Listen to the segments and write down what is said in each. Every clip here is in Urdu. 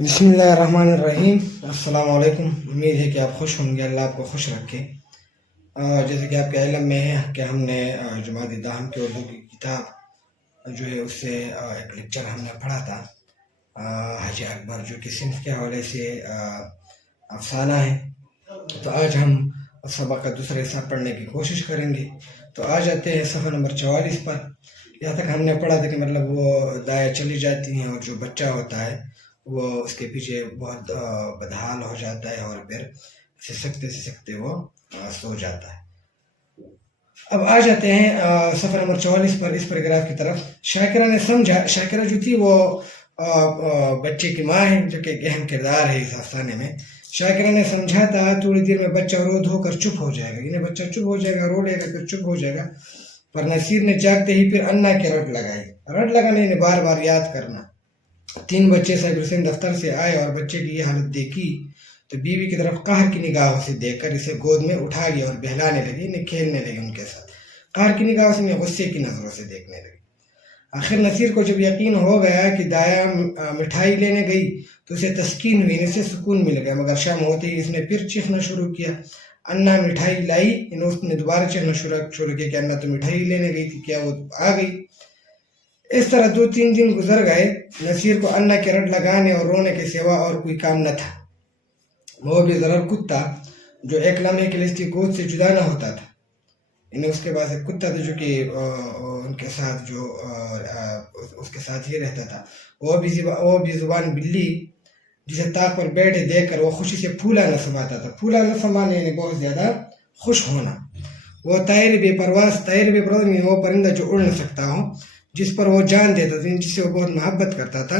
بسم اللہ الرحمن الرحیم۔ السلام علیکم۔ امید ہے کہ آپ خوش ہوں گے، اللہ آپ کو خوش رکھے۔ جیسے کہ آپ کے علم میں ہے کہ ہم نے جماعت داہم کی اردو کی کتاب جو ہے اس سے ایک لیکچر ہم نے پڑھا تھا، حاجی اکبر، جو کہ صنف کے حوالے سے افسانہ ہے۔ تو آج ہم سبق کا دوسرا حصہ پڑھنے کی کوشش کریں گے۔ تو آ جاتے ہیں صفحہ نمبر 44 پر۔ یہاں تک ہم نے پڑھا تھا کہ مطلب وہ دائیں چلی جاتی ہیں اور جو بچہ ہوتا ہے وہ اس کے پیچھے بہت بدحال ہو جاتا ہے اور پھر سسکتے وہ سو جاتا ہے۔ اب آ جاتے ہیں صفحہ نمبر 44 پر، اس پیراگراف کی طرف۔ شاکرہ نے سمجھا، شاکرہ جو تھی وہ بچے کی ماں ہے، جو کہ ایک اہم کردار ہے اس افسانے میں۔ شاکرہ نے سمجھا تھا تھوڑی دیر میں بچہ رو دھو کر چپ ہو جائے گا، یعنی بچہ چپ ہو جائے گا، رو لے گا پھر چپ ہو جائے گا۔ پر نصیر نے جاگتے ہی پھر انا کی رٹ لگائی۔ رٹ لگانے یعنی بار بار یاد کرنا۔ 3 بچے صابر حسین دفتر سے آئے اور بچے کی یہ حالت دیکھی تو بیوی کی طرف قہر کی نگاہوں سے دیکھ کر اسے گود میں اٹھا لیا اور بہلانے لگی، انہیں کھیلنے لگی ان کے ساتھ۔ قہر کی نگاہوں سے انہیں غصے کی نظروں سے دیکھنے لگی۔ آخر نصیر کو جب یقین ہو گیا کہ دایا مٹھائی لینے گئی تو اسے تسکین ہوئی، اسے سکون مل گیا، مگر شام ہوتے ہی اس نے پھر چیخنا شروع کیا۔ انا مٹھائی لائی، اس نے دوبارہ چیخنا شروع کیا کہ انا تو مٹھائی لینے گئی تھی، کیا وہ آ گئی؟ اس طرح 2-3 دن گزر گئے۔ نصیر کو انا کے رٹ لگانے اور رونے کے سوا اور کوئی کام نہ تھا۔ وہ بھی ضرر کتا جو ایک لمحے کے لیے اس کی گود سے جدا نہ ہوتا تھا، یعنی اس کے پاس ایک کتا تھا جو کہ ان کے ساتھ جو اس کے ساتھ ہی رہتا تھا، وہ بھی زبان بلی جسے طاق پر بیٹھے دیکھ کر وہ خوشی سے پھولا نہ سماتا تھا۔ پھولا نہ سمانا یعنی بہت زیادہ خوش ہونا۔ وہ طائر بے پرواز یعنی وہ پرندہ جو اڑ نہ سکتا ہو، جس پر وہ جان دیتا تھا، جس سے وہ بہت محبت کرتا تھا،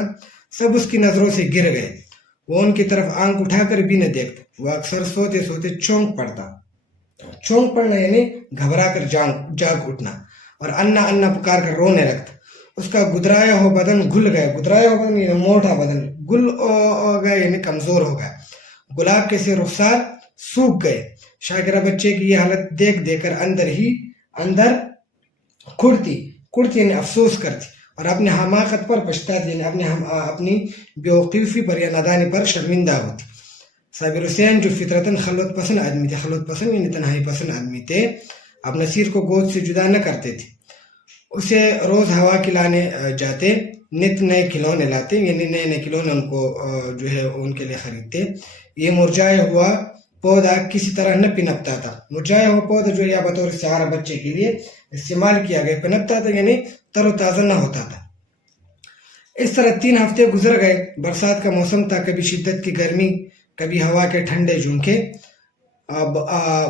سب اس کی نظروں سے گر گئے۔ وہ ان کی طرف آنکھ اٹھا کر بھی نہ دیکھتا۔ وہ اکثر سوتے سوتے چونک پڑتا۔ چونک پڑنا یعنی گھبرا کر جاگ اٹھنا، اور انا انا پکار کر رونے لگتا۔ اس کا گدرایا ہو بدن گل گیا، گدرایا ہو بدن یعنی موٹا بدن، گل ہو گیا یعنی کمزور ہو گیا۔ گلاب کے سے رخسار سوکھ گئے۔ شاکرہ بچے کی یہ حالت دیکھ کر اندر کھڑتی یعنی افسوس کرتی اور اپنے حماقت پر پچھتاتی، یعنی اپنی بیوقوفی پر یا نادانی پر شرمندہ ہوتی۔ صابر حسین جو فطرتاً خلوت پسند آدمی تھے، خلوت پسند یعنی تنہائی پسند آدمی تھے، اب نصیر کو گود سے جدا نہ کرتے تھے۔ اسے روز ہوا کھلانے جاتے، نت نئے کھلونے لاتے، یعنی نئے کھلونے ان کو جو ہے ان کے لیے خریدتے۔ یہ مرجھایا ہوا پودا کسی طرح نہ پنپتا تھا۔ مرجھایا ہوا پودا جو یا بطور سہارا بچے کے لیے استعمال کیا گیا، پنپتا تھا یعنی تر و تازہ نہ ہوتا تھا۔ اس طرح 3 ہفتے گزر گئے۔ برسات کا موسم تھا، کبھی شدت کی گرمی، کبھی ہوا کے ٹھنڈے جھونکے،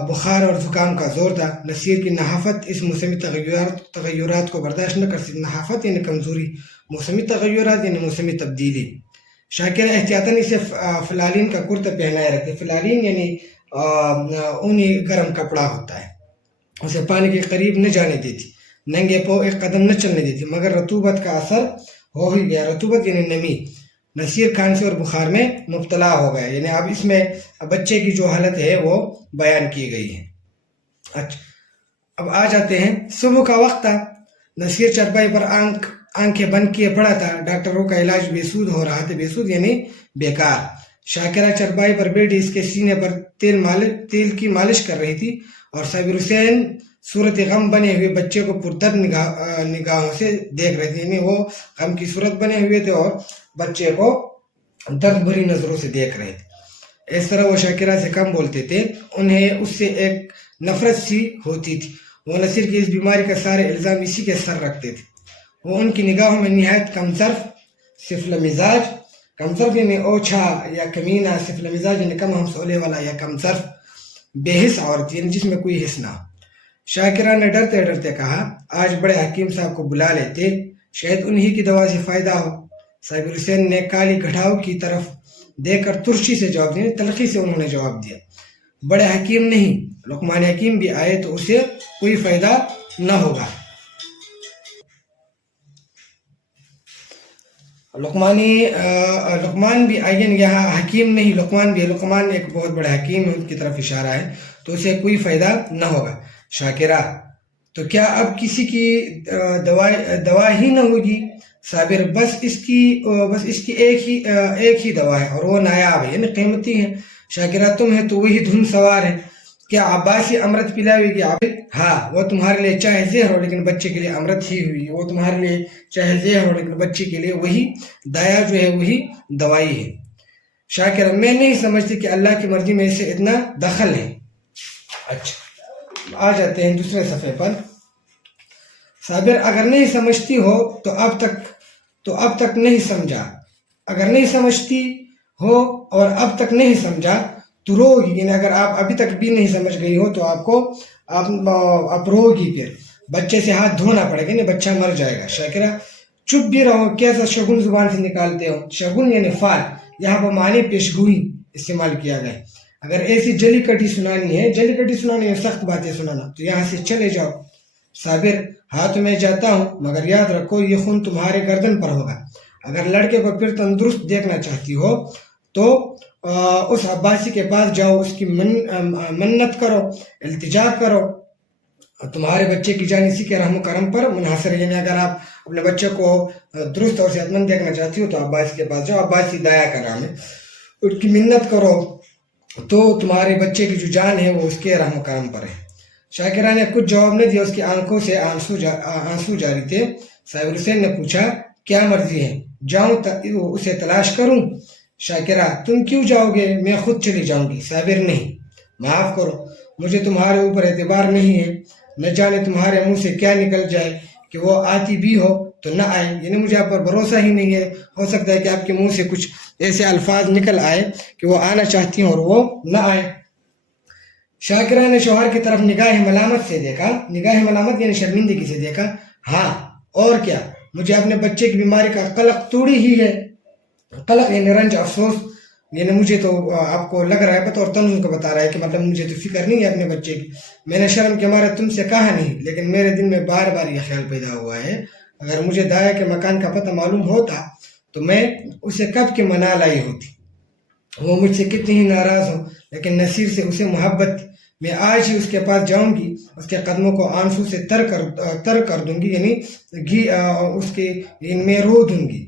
بخار اور زکام کا زور تھا۔ نصیر کی نحافت اس موسمی تغیرات کو برداشت نہ کر سکتی۔ نحافت یعنی کمزوری، موسمی تغیرات یعنی موسمی تبدیلی۔ شاکرہ احتیاطاً اسے فلالین کا کرتا پہنائے رکھتے۔ فلالین یعنی اونی گرم کپڑا ہوتا ہے۔ اسے پانی کے قریب نہ جانے دیتی، ننگے پاؤں ایک قدم نہ چلنے دیتی، مگر رطوبت کا اثر ہو ہی گیا۔ رطوبت یعنی نمی۔ نصیر کھانسی اور بخار میں مبتلا ہو گیا، یعنی اب اس میں بچے کی جو حالت ہے وہ بیان کی گئی ہے۔ اچھا، اب آ جاتے ہیں۔ صبح کا وقت تھا۔ نصیر چرپائی پر آنکھیں بند کیے پڑا تھا۔ ڈاکٹروں کا علاج بے سود ہو رہا تھا، بے سود یعنی بیکار۔ شاکرہ چرپائی پر بیٹھی اس کے سینے پر تیل کی مالش کر رہی تھی اور صابر حسین صورت غم بنے ہوئے بچے کو پردرد نگاہوں سے دیکھ رہے تھے، یعنی وہ غم کی صورت بنے ہوئے تھے اور بچے کو درد بھری نظروں سے دیکھ رہے تھے۔ اس طرح وہ شاکرہ سے کم بولتے تھے، انہیں اس سے ایک نفرت سی ہوتی تھی۔ وہ نصیر کی اس بیماری کا سارے الزام اسی کے سر رکھتے تھے۔ وہ ان کی نگاہوں میں نہایت کمصرف، سفل مزاج، کمصرف یعنی اوچھا یا کمینہ، سفل مزاج یعنی کم حوصلے والا یا کمصرف، بے حس عورت یعنی جس میں کوئی حس نہ ہو۔ شاکرہ نے ڈرتے ڈرتے کہا، آج بڑے حکیم صاحب کو بلا لیتے، شاید انہی کی دوا سے فائدہ ہو۔ صابر حسین نے کالی گھٹاؤ کی طرف دیکھ کر ترشی سے جواب دیا، تلخی سے انہوں نے جواب دیا، بڑے حکیم نہیں، لقمان حکیم بھی آئے تو اسے کوئی فائدہ نہ ہوگا۔ لقمان بھی آئین یہاں حکیم نہیں، لقمان بھی ہے، لقمان ایک بہت بڑا حکیم ہے، ان کی طرف اشارہ ہے، تو اسے کوئی فائدہ نہ ہوگا۔ شاکرہ، تو کیا اب کسی کی دوا ہی نہ ہوگی؟ صابر بس اس کی ایک ہی دوا ہے اور وہ نایاب ہے یعنی قیمتی ہے. شاکرہ تم ہے تو وہی دھن سوار ہے. کیا عباسی امرت پلاوے گی؟ ہاں وہ تمہارے لیے چاہے زہر ہو لیکن بچے کے لیے امرت ہی ہوئی. وہ تمہارے لیے چاہے زہر ہو لیکن بچے کے لیے وہی دایا جو ہے وہی دوائی ہے. شاکرہ میں نہیں سمجھتی کہ اللہ کی مرضی میں اسے اتنا دخل ہے. اچھا آ جاتے ہیں دوسرے صفحے پر. صابر اگر نہیں سمجھتی ہو تو اب تک نہیں سمجھا. اگر نہیں سمجھتی ہو اور اب تک نہیں سمجھا تو رو گی. یعنی اگر آپ ابھی تک بھی نہیں سمجھ گئی ہو تو آپ رو گی. پھر بچے سے ہاتھ دھونا پڑے گا. نہیں بچہ مر جائے گا. شاکرہ چپ بھی رہو. کیسا شگن زبان سے نکالتے ہو؟ شگن یعنی فال. یہاں پر معنی پیشگوئی استعمال کیا گیا. اگر ایسی جلی کٹی سنانی ہے سخت باتیں سنانا تو یہاں سے چلے جاؤ. صابر ہاں تو میں جاتا ہوں مگر یاد رکھو یہ خون تمہارے گردن پر ہوگا. اگر لڑکے کو پھر تندرست دیکھنا چاہتی ہو تو اس عباسی کے پاس جاؤ. اس کی منت کرو, التجا کرو. تمہارے بچے کی جان اسی کے رحم و کرم پر منحصر ہے. یعنی اگر آپ اپنے بچے کو درست اور صحت مند دیکھنا چاہتی ہو تو عباسی کے پاس جاؤ. عباسی دایا کا نام ہے. اس کی منت کرو تو تمہارے بچے کی جو جان ہے وہ اس کے رحم و کرم پر ہے. شاکرہ نے کچھ جواب نہیں دیا. اس کی آنکھوں سے آنسو جاری تھے. صابر حسین نے پوچھا کیا مرضی ہے, جاؤں اسے تلاش کروں؟ شاکرہ تم کیوں جاؤ گے؟ میں خود چلی جاؤں گی. صابر نہیں, معاف کرو, مجھے تمہارے اوپر اعتبار نہیں ہے. نہ جانے تمہارے منہ سے کیا نکل جائے کہ وہ آتی بھی ہو تو نہ آئے. یعنی مجھے آپ پر بھروسہ ہی نہیں ہے. ہو سکتا ہے کہ آپ کے منہ سے کچھ ایسے الفاظ نکل آئے کہ وہ آنا چاہتی ہیں اور وہ نہ آئے. شاکرہ نے شوہر کی طرف نگاہ ملامت سے دیکھا. نگاہ ملامت یعنی شرمندگی سے دیکھا. ہاں اور کیا, مجھے اپنے بچے کی بیماری کا قلق توڑی ہی ہے. قلق یعنی رنج, افسوس. یعنی مجھے تو آپ کو لگ رہا ہے بطور تنظیم کو بتا رہا ہے کہ مطلب مجھے تو فکر نہیں ہے اپنے بچے کی. میں نے شرم کے مارے تم سے کہا نہیں لیکن میرے دل میں بار بار یہ خیال پیدا ہوا ہے اگر مجھے دایا کے مکان کا پتہ معلوم ہوتا تو میں اسے کب کے منا لائی ہوتی. وہ مجھ سے کتنی ہی ناراض ہو لیکن نصیر سے اسے محبت تھی. میں آج ہی اس کے پاس جاؤں گی. اس کے قدموں کو آنسو سے تر کر دوں گی. یعنی اس کے میں رو دوں گی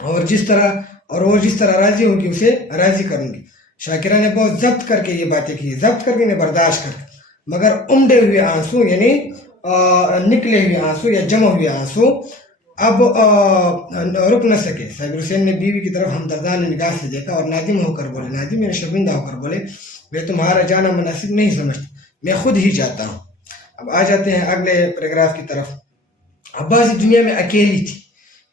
اور وہ جس طرح راضی ہوگی اسے راضی کروں گی. شاکرہ نے بہت ضبط کر کے یہ باتیں کی. ضبط کر کے برداشت کر کے مگر امڈے ہوئے آنسو یعنی نکلے ہوئے آنسو یا جمع ہوئے آنسو اب رک نہ سکے. صابر حسین نے بیوی کی طرف ہمدردانہ نگاہ سے دیکھا اور نادم ہو کر بولے. نادم یعنی شرمندہ ہو کر بولے میں تمہارا جانا مناسب نہیں سمجھتا. میں خود ہی جاتا ہوں. اب آ جاتے ہیں اگلے پیراگراف کی طرف. عباسی دنیا میں اکیلی تھی.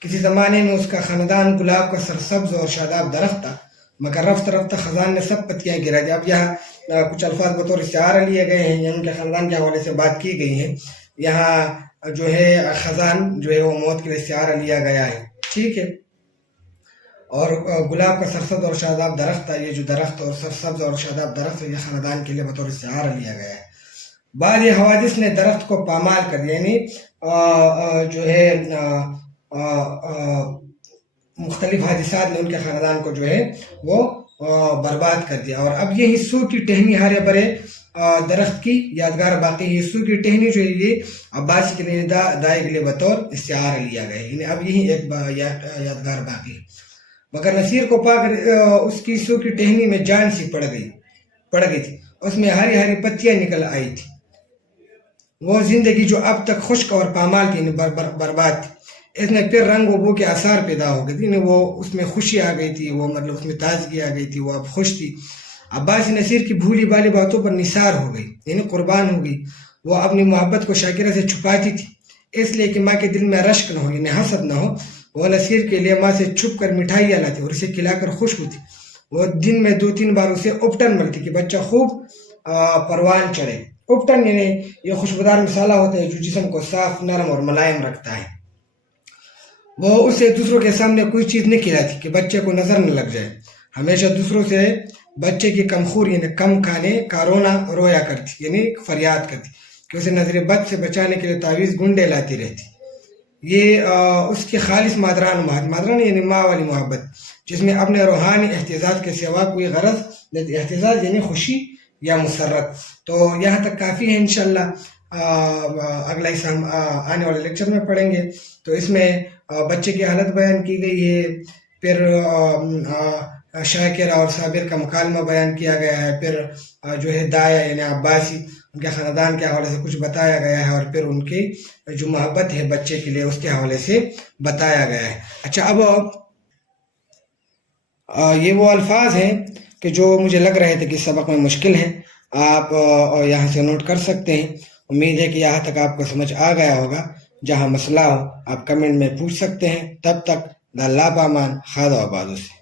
کسی زمانے میں اس کا خاندان گلاب کا سرسبز اور شاداب درخت تھا مگر رفتہ رفتہ خزان نے سب پتیاں گرا دی. اب یہاں کچھ الفاظ بطور استعارہ لیے گئے ہیں یعنی ان کے خاندان کے حوالے سے بات کی گئی ہے. یہاں جو ہے خزان جو ہے وہ موت کے لیے استعارہ لیا گیا ہے. ٹھیک ہے. اور گلاب کا سرسبز اور شاداب درخت تھا. یہ جو درخت اور سرسبز اور شاداب درخت ہے یہ خاندان کے لیے بطور استعارہ لیا گیا ہے. بعد یہ حوادث نے درخت کو پامال کر دیا یعنی جو ہے مختلف حادثات نے ان کے خاندان کو جو ہے وہ برباد کر دیا. اور اب یہ حصوں کی ٹہنی ہرے بھرے درخت کی یادگار باقی. حصوں کی ٹہنی جو ہے یہ عباسی کے لیے دائے کے لیے بطور استعارہ لیا گیا یعنی اب یہی ایک یادگار باقی. مگر نصیر کو پا کر اس کی حصوں کی ٹہنی میں جان سی پڑ گئی تھی. اس میں ہری ہری پتیاں نکل آئی تھی. وہ زندگی جو اب تک خشک اور پامال تھی برباد تھی اس میں پھر رنگ و بو کے آثار پیدا ہو گئے تھے. وہ اس میں خوشی آ گئی تھی. وہ مطلب اس میں تازگی آ گئی تھی. وہ اب خوش تھی. عباسی نصیر کی بھولی بالی باتوں پر نثار ہو گئی یعنی قربان ہو گئی. وہ اپنی محبت کو شاکرہ سے چھپاتی تھی اس لیے کہ ماں کے دل میں رشک نہ ہو یعنی حسد نہ ہو. وہ نصیر کے لیے ماں سے چھپ کر مٹھائیاں لاتی اور اسے کھلا کر خوش ہوتی. وہ دن میں 2-3 بار اسے اپٹن ملتی کہ بچہ خوب پروان چڑھے. اپٹن یعنی یہ خوشبودار مسالہ ہوتا ہے جو جسم کو صاف نرم اور ملائم رکھتا ہے. وہ اسے دوسروں کے سامنے کوئی چیز نہیں کھلاتی کہ بچے کو نظر نہ لگ جائے. ہمیشہ دوسروں سے بچے کی کمخور یعنی کم کھانے کا رویا کرتی یعنی فریاد کرتی کہ اسے نظر بد سے بچانے کے لیے تعویذ گنڈے لاتی رہتی. یہ اس کی خالص مادران یعنی ماں والی محبت جس میں اپنے روحانی احتجاج کے سوا کوئی غرض نہیں. احتجاج یعنی خوشی یا مسرت. تو یہاں تک کافی ہے انشاءاللہ. اگلا حصہ ہم آنے والے لیکچر میں پڑھیں گے. تو اس میں بچے کی حالت بیان کی گئی ہے، پھر شاکر اور صابر کا مکالمہ بیان کیا گیا ہے، پھر جو ہے دایا یعنی عباسی ان کے خاندان کے حوالے سے کچھ بتایا گیا ہے، اور پھر ان کی جو محبت ہے بچے کے لیے اس کے حوالے سے بتایا گیا ہے. اچھا، اب یہ وہ الفاظ ہیں کہ جو مجھے لگ رہے تھے کہ سبق میں مشکل ہیں، آپ یہاں سے نوٹ کر سکتے ہیں. امید ہے کہ یہاں تک آپ کو سمجھ آ گیا ہوگا. جہاں مسئلہ ہو آپ کمنٹ میں پوچھ سکتے ہیں. تب تک اللہ پامان، خدا و آبادوں سے.